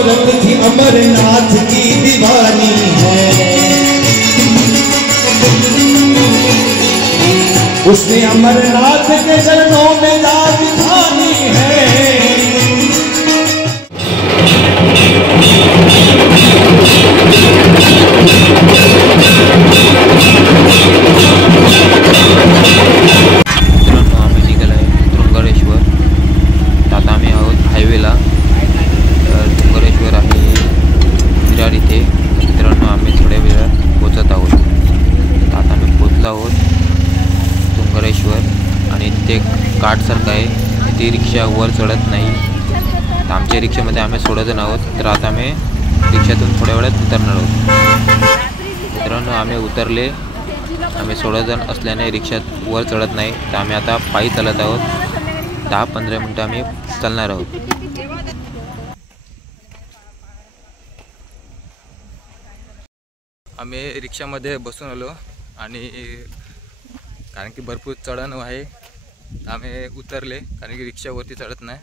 औरत थी अमरनाथ की दीवानी है। उसने अमरनाथ के चरणों में दाद खानी है। मित्रांनो आम्ही निघालो आहे डोंगरेश्वर. आता आम्ही आहोत हायवेला. तर डोंगरेश्वर आहे विरार इथे. मित्रांनो आम्ही थोड्या वेळात पोचत आहोत. आता आम्ही पोचलो आहोत डोंगरेश्वर आणि इथे काठसारखं आहे. इथे रिक्षा वर चढत नाही. तर आमच्या रिक्षामध्ये आम्ही 16 जण आहोत. तर आता आम्ही रिक्षातून थोड्या वेळात उतरणार आहोत. मित्रांनो आम्ही उतरले. आम्ही 16 जण असल्याने रिक्षात वर चढत नाही. तर आम्ही आता पायी चालत आहोत. 10-15 मिनटं आम्ही चालणार आहोत. आम्ही रिक्षामध्ये बसून आलो आणि कारण की भरपूर चढण आहे. आम्ही उतरले कारण की रिक्षावरती चढत नाही.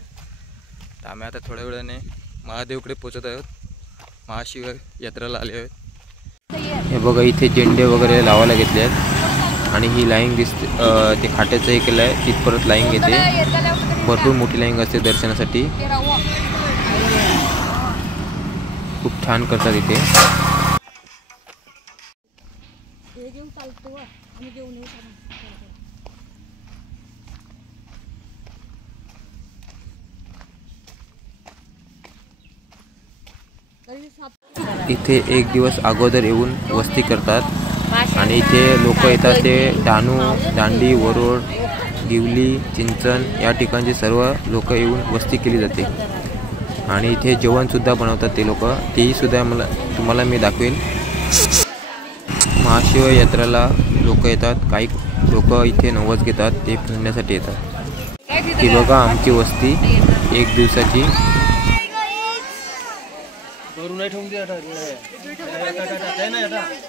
तर आम्ही आता थोड्या वेळाने महादेवकडे पोचत आहोत. महाशिव यात्रेला आले आहोत. हे बघा इथे झेंडे वगैरे लावायला घेतले आहेत आणि ही लाईन दिसते. ते खाट्याचं हे केलं आहे. तिथपर्यंत लाईन घेते. भरपूर मोठी लाईन असते दर्शनासाठी. खूप छान करतात इथे. इथे एक दिवस अगोदर येऊन वस्ती करतात आणि इथे लोक येतात. ते डहाणू, दांडी, वरोड, गिवली, चिंचण या ठिकाणचे सर्व लोक येऊन वस्ती केली जाते आणि इथे जेवणसुद्धा बनवतात ते लोक. तेही सुद्धा तुम्हाला मी दाखवेल. महाशिव यात्रेला लोक येतात. काही लोक इथे नवस घेतात. ते फिरण्यासाठी येतात. ही बघा आमची वस्ती 1 दिवसाची.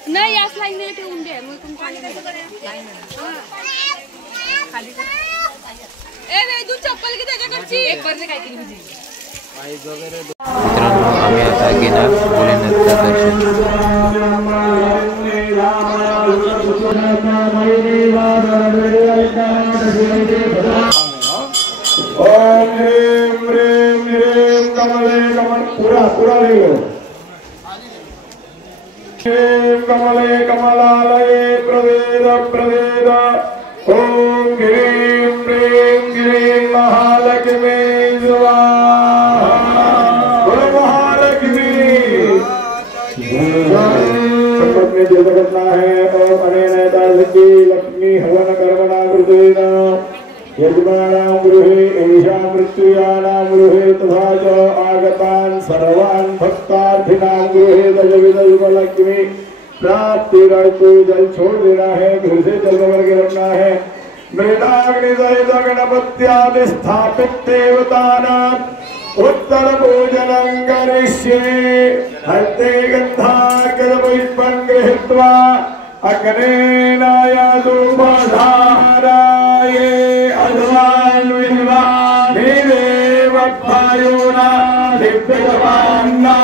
नाही याच लाईन ठेवून दे. मग चप्पल की त्याच्याकडची एक वर्ष काय केली. मित्रांनो आम्ही आता घेणार भोलेनाथचं दर्शन. ओम ह्रीं ह्रीं ह्रीं कमले कमल पूरा ले कमले कमलालये प्रवेद ओम ह्रीं ह्रीं ह्रीं महालक्ष्मी स्वाहा. महालक्ष्मी शपथ में जो करना है. ओम अनेन लक्ष्मी हवन कर्मणा कृतेन यजमानां गृहे एषा मृत्युयानां गृहे तथा च आगतान् सर्वान् भक्तार्थिनां गृहे दशविधलक्ष्मी प्राप्तिरस्तु. जल छोड़ देना है. घर से जल भर के रखना है. मृदाग्नि सहित गणपत्यादि स्थापित देवतानां उत्तर भोजनं करिष्ये. हस्ते गन्धार्घ्य पुष्पं गृहीत्वा अग्नेनायादुपधाराये अध्वान् विद्वा देवभायोना दिव्यवान्ना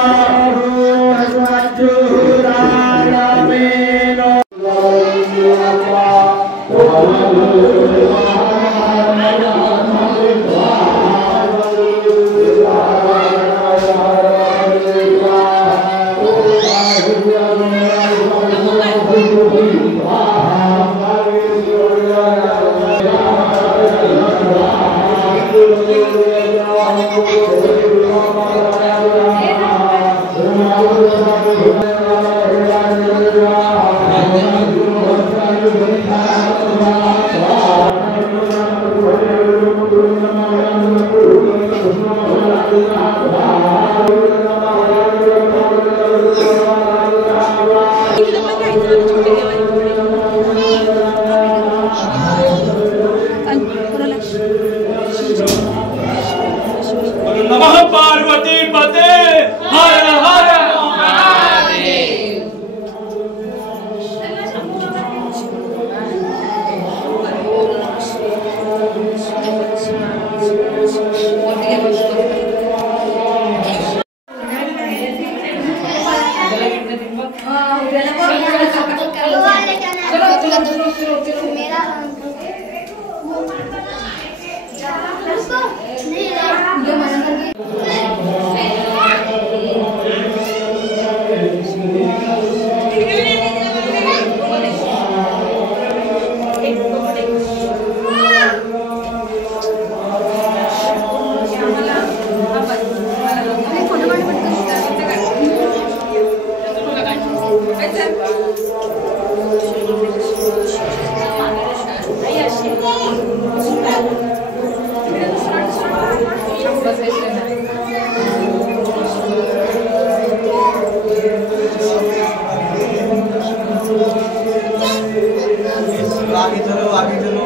आगे चलो आगे चलो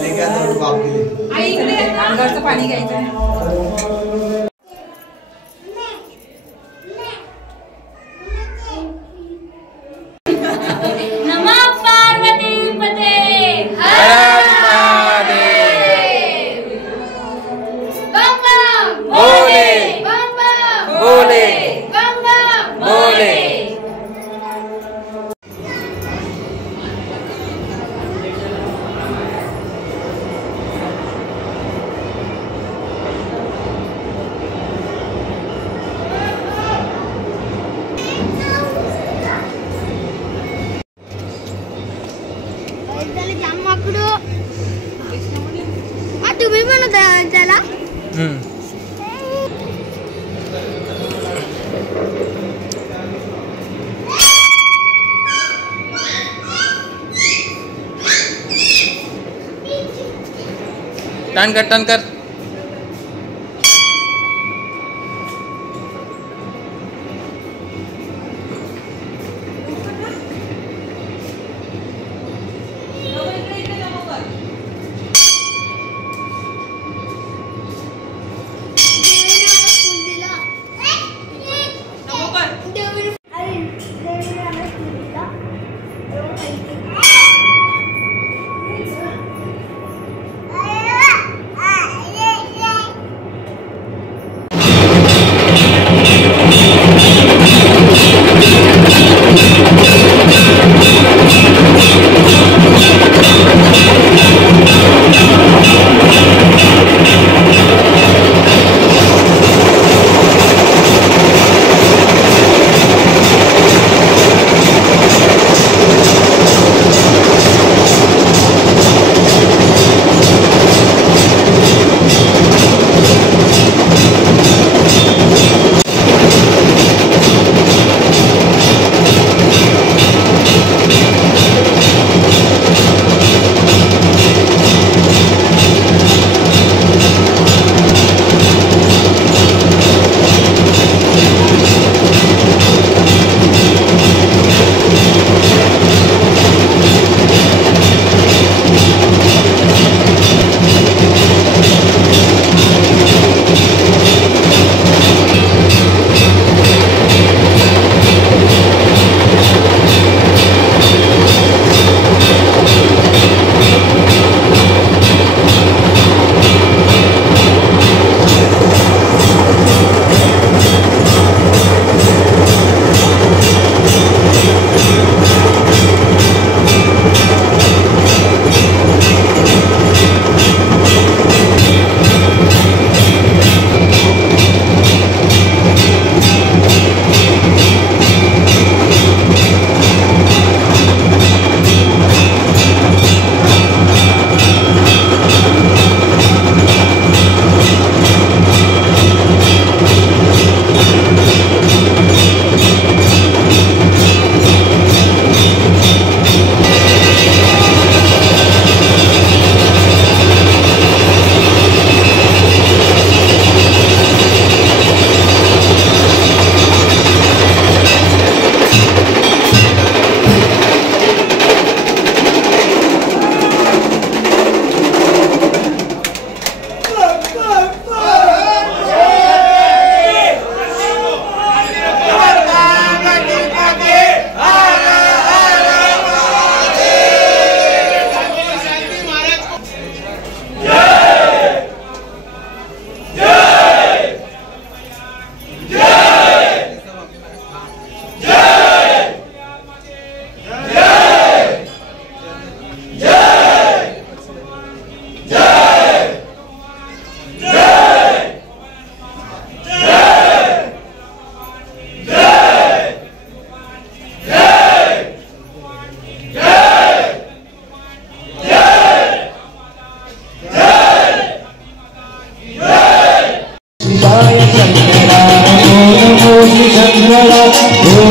लेके आता हूँ बाप के लिए आई इकडे अंगाचं पाणी घ्यायचं तुम्ही म्हणत त्याला टर्न कर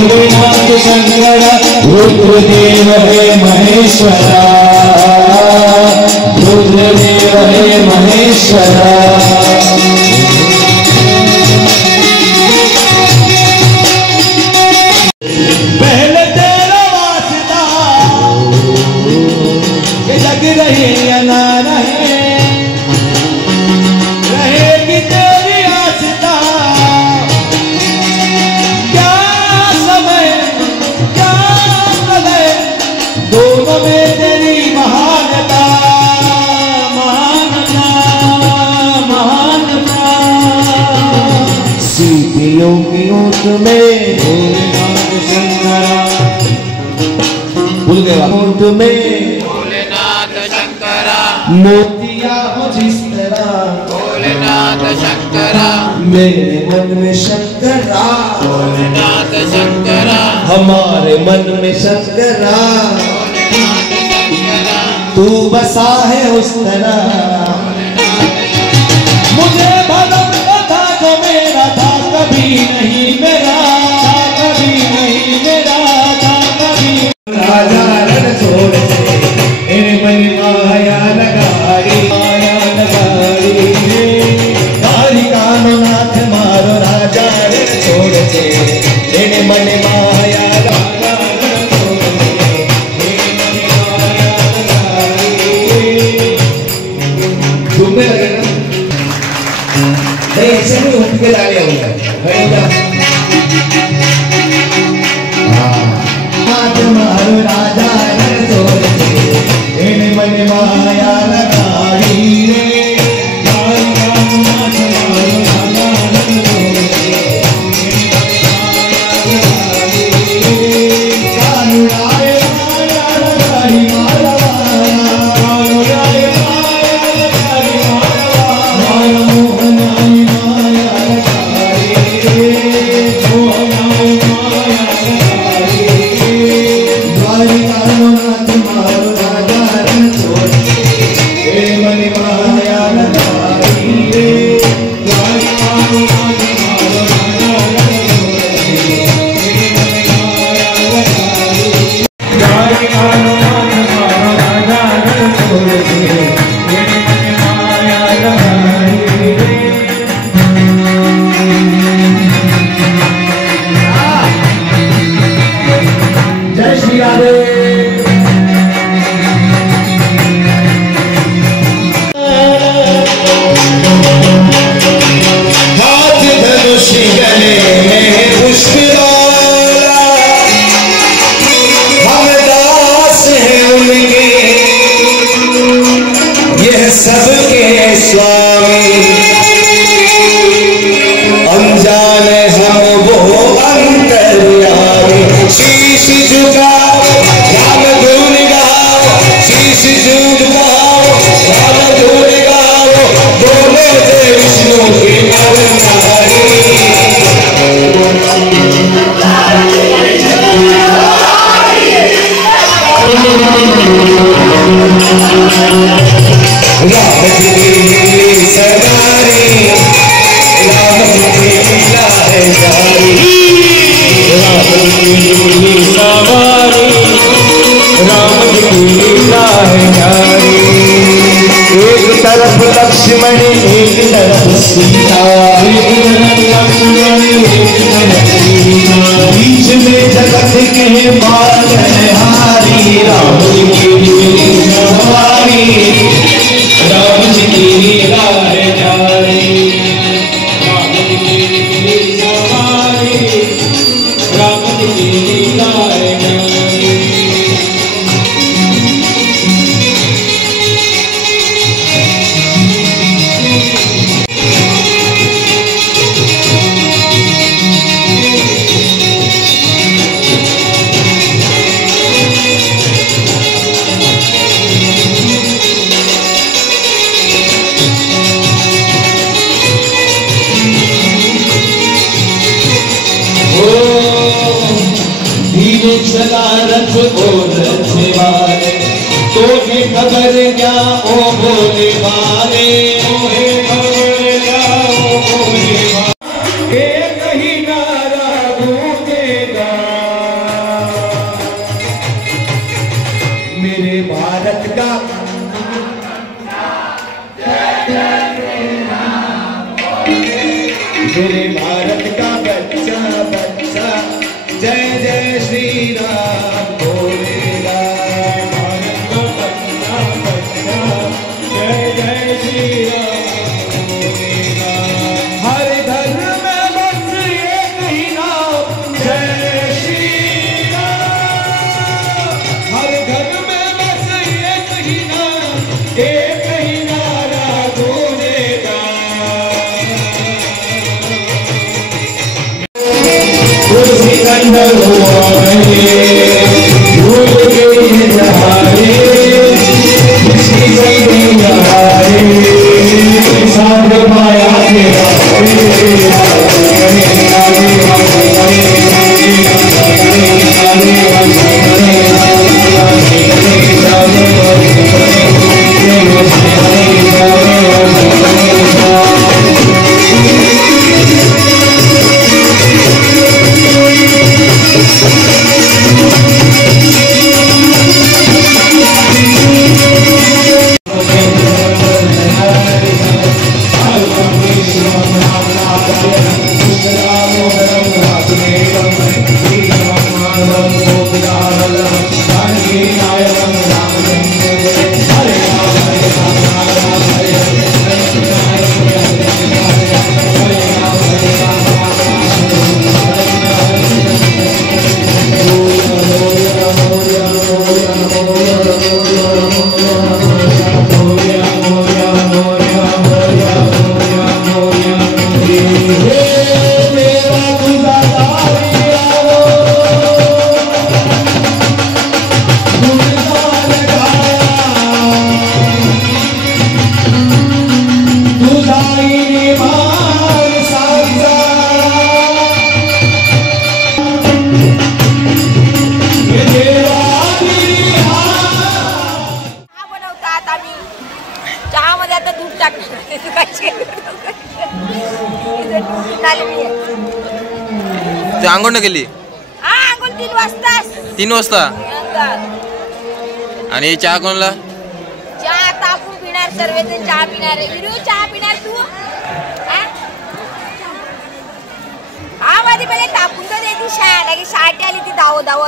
भोलेनाथ शंकरा रुद्रदेव हे महेश्वरा रुद्रदेव हे महेश्वरा पहले तेरा वास्ता कि जग रहे या ना रहे रहेगी तेरी आस्था क्या समय क्या समय दोनों में तेरी महानता महानता महानता सीतियों की ऊँट में भोलेनाथ शंकरा भूल गए ऊँट में भोलेनाथ शंकरा मोतिया हो जिस तरह भोलेनाथ शंकरा मेरे मन में शंकरा भोलेनाथ शंकरा हमारे मन में शंकरा भोलेनाथ शंकरा तू बसा है उस तरह मुझे भलम था जो मेरा था कभी नहीं मेरा था कभी नहीं मेरा था कभी राजा रण छोड़ दे मन माया लगाई काली कानो नाथ मारो राजा रण छोड़ दे मन माया घूमने लगे ना नहीं ऐसे नहीं उठ के डाले होगा मारो राजा रण छोड़ दे मन माया लगाई रे काली कानो नाथ मारो राजा रण छोड़ दे कानुराय माया लगाई माया कानुराय माया लगाई माया मोहनाई माया लगाई मोहनाई माया लगाई द्वारिका नाथ मारो राजा रण छोड़ दे मन माया लगाई रे द्वारिका नाथ मारो राजा रण छोड़ दे जय श्री राधे हाथ धनुष गले में पुष्पमाला हम दास हैं उनके यह सबके स्वामी अनजाने हम वो अंतर्यामी शीश झुकाओ राम धुन गाओ शीश झुकाओ राम धुन गाओ बोलो जय विष्णु के अवतारी राम जी सरदारी राम जी लीला है जारी राम जी सवारी राम जी लीला है जारी एक तरफ लक्ष्मण एक तरफ सीता एक तरफ लक्ष्मण एक तरफ सीता बीच में जगत के पालनहारी राम जी की सवारी राम जी की लीला है जारी राम जी की सवारी राम जी की लीला है जारी धीरे चला रथ और रथ वाले तो है खबर क्या ओ भोले वाले ओहे खबर क्या ओ भोले वाले एक ही नारा गूंजेगा श्री राम भोले राम आनंद बन्ना बन्ना जय जय श्री राम भोले राम हर घर में बस एक ही नाम जय श्री राम हर घर में बस एक ही नाम एक ही नारा गूंजेगा तुलसी कंदर हुआ भूल गई जहारे किसी गई जहारे साथ माया तेरा चहामध्ये आता दूध टाकणार ते आंघोळ न केली आंघोळ 3 वाजता 3 वाजता आणि चहा कोणला चहा तापून पिणार सर्वजण चहा पिणार विरू चहा पिणार तू हा मध्ये पहिले तापून तर देती शाळा की शाळेत आली ती धावत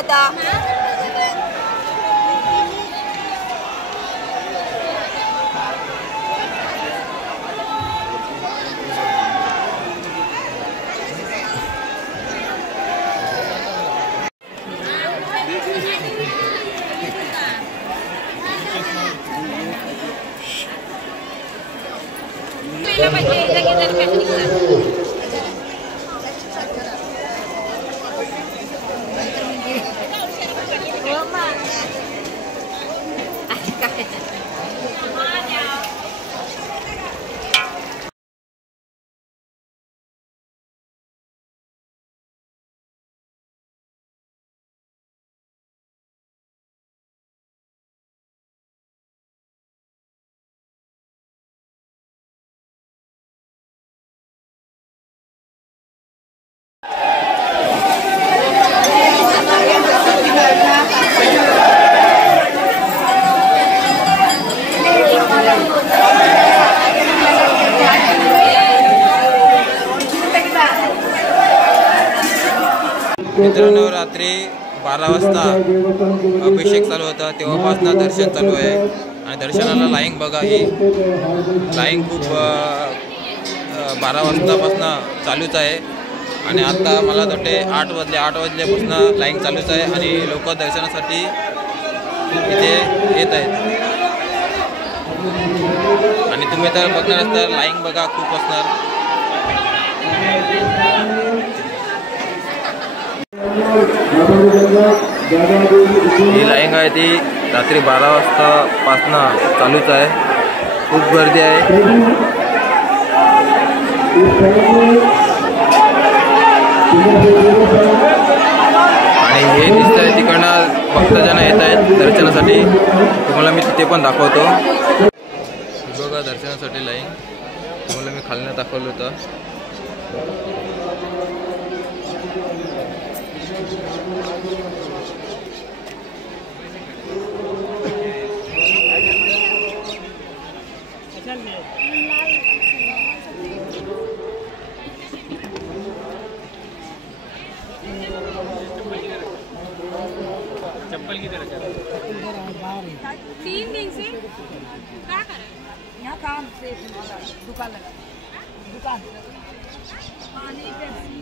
मित्रांनो रात्री 12 वाजता अभिषेक चालू होता तेव्हापासून दर्शन चालू आहे आणि दर्शनाला लाईन बघा ही लाईन खूप 12 वाजतापासून चालूच आहे आणि आता मला वाटते 8 वाजल्यापासून लाईन चालूच आहे आणि लोक दर्शनासाठी इथे येत आहेत आणि तुम्ही तर बघणार असणार लाईन बघा खूप असणार ही लाईन आहे ती रात्री 12 वाजतापासून चालूच आहे खूप गर्दी आहे आणि हे दिसतंय तिकडनं भक्तजन येत आहेत दर्शनासाठी तुम्हाला मी तिथे पण दाखवतो बघा दर्शनासाठी लाईन तुम्हाला मी खालनं दाखवलं होतं 3 दिन से क्या कर रहे हैं यहाँ काम से दुकान लगा दुकान पानी पेप्सी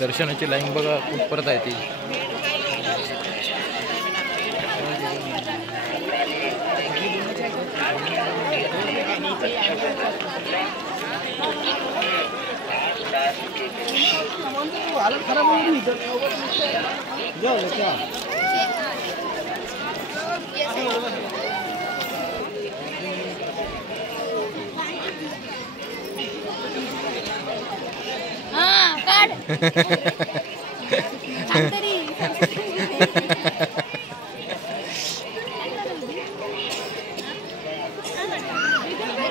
दर्शनाची लाईन बघा कुठपर्यंत आहे ती. हाँ काट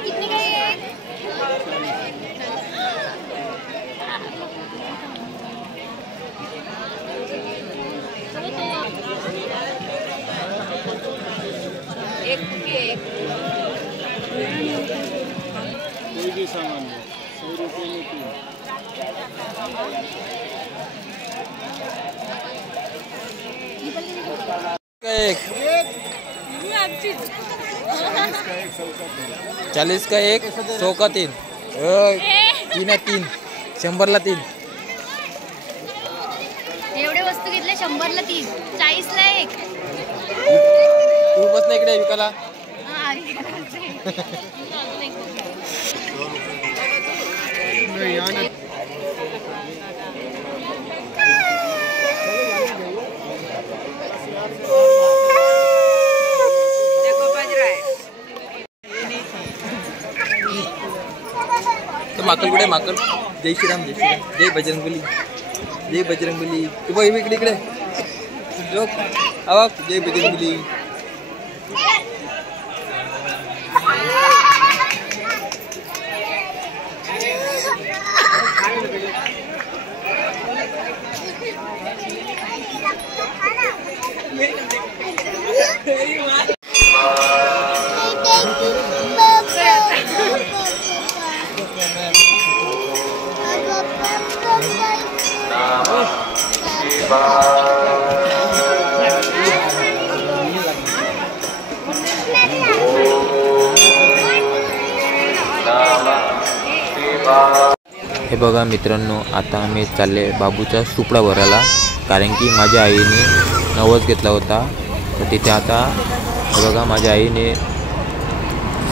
कितने का है कोई भी सामान 100 रुपये में 3. एक 40 का 1 100 का 3 3 3 100ला 3. एवढे वस्तू घेतले 100ला 3 40ला 1 तू बस ना इकडे विकायला. माकल कुठे माकल. जय श्रीराम जय श्रीराम जय बजरंगबली जय बजरंगबली. तू बघ इकडे इकडे लोक आवा जय बजरंगबली. हे बघा मित्रांनो, आता आम्ही चालले बाबूचा सुपडा भरायला, कारण की माझ्या आईने नवस घेतला होता. तर तिथे आता हे बघा माझ्या आईने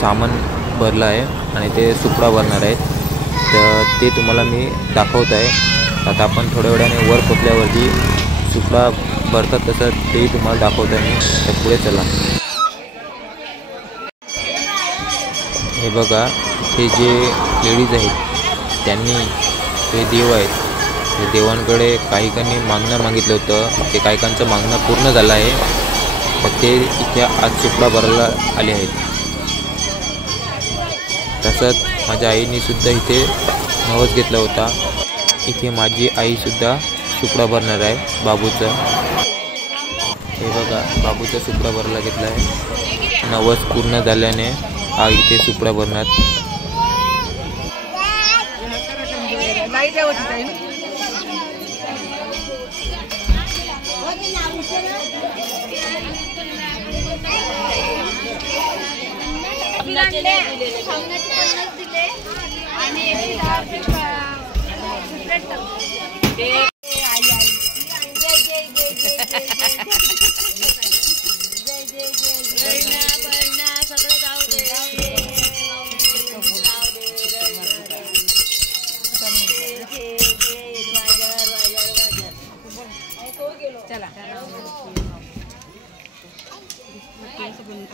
सामान भरलं आहे आणि ते सुपडा भरणार आहेत. तर ते तुम्हाला मी दाखवत आहे. आता आपण थोड्या वेळाने वर पोचल्यावरती सुपडा भरतात तसं तेही तुम्हाला दाखवत आहे मी. तर पुढे चला. हे बघा हे जे लेडीज आहेत त्यांनी हे देव आहेत, हे देवांकडे काहीकांनी मागणं मागितलं होतं. ते काहीकांचं मागणं पूर्ण झालं आहे. तर ते इथे आज सुपडा भरायला आले आहेत. तसंच माझ्या आईने सुद्धा इथे नवस घेतला होता. इथे माझी आईसुद्धा सुपडा भरणार आहे बाबूचा. हे बघा बाबूचा सुपडा भरला घेतला आहे. नवस पूर्ण झाल्याने हा इथे सुपडा भरणार.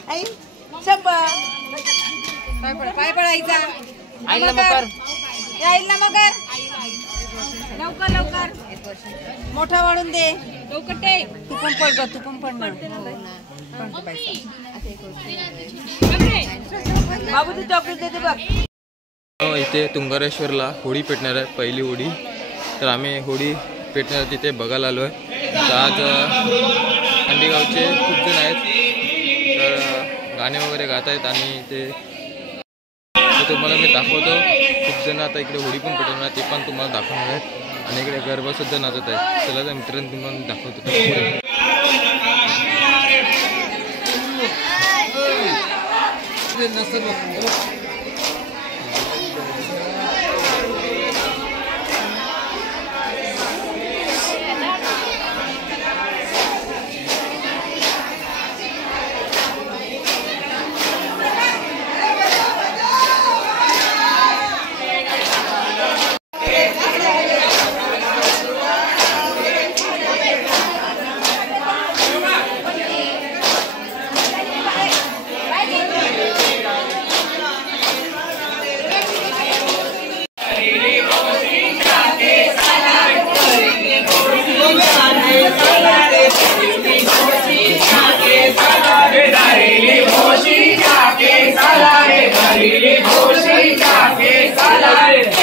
आई शंभर पाय पडायचा आईला मकर लवकर लवकर मोठा वाढून दे लवकर टे तू पण पड तू पण बाबू तू चॉकलेट देते बघ. इथे तुंगारेश्वरला होळी पेटणार आहे. पहिली होळी. तर आम्ही होळी पेटणार तिथे बघायला आलो आहे. तर आज अंडीगावचे खूप जण आहेत. तर गाणे वगैरे गात आहेत आणि ते तुम्हाला मी दाखवतो. खूप जण आता इकडे होळी पण पेटवणार ते पण तुम्हाला दाखवणार आहेत. आणि इकडे गरबासुद्धा नाचत आहेत. चला तर मित्रांनो तुम्हाला दाखवतो. Salare,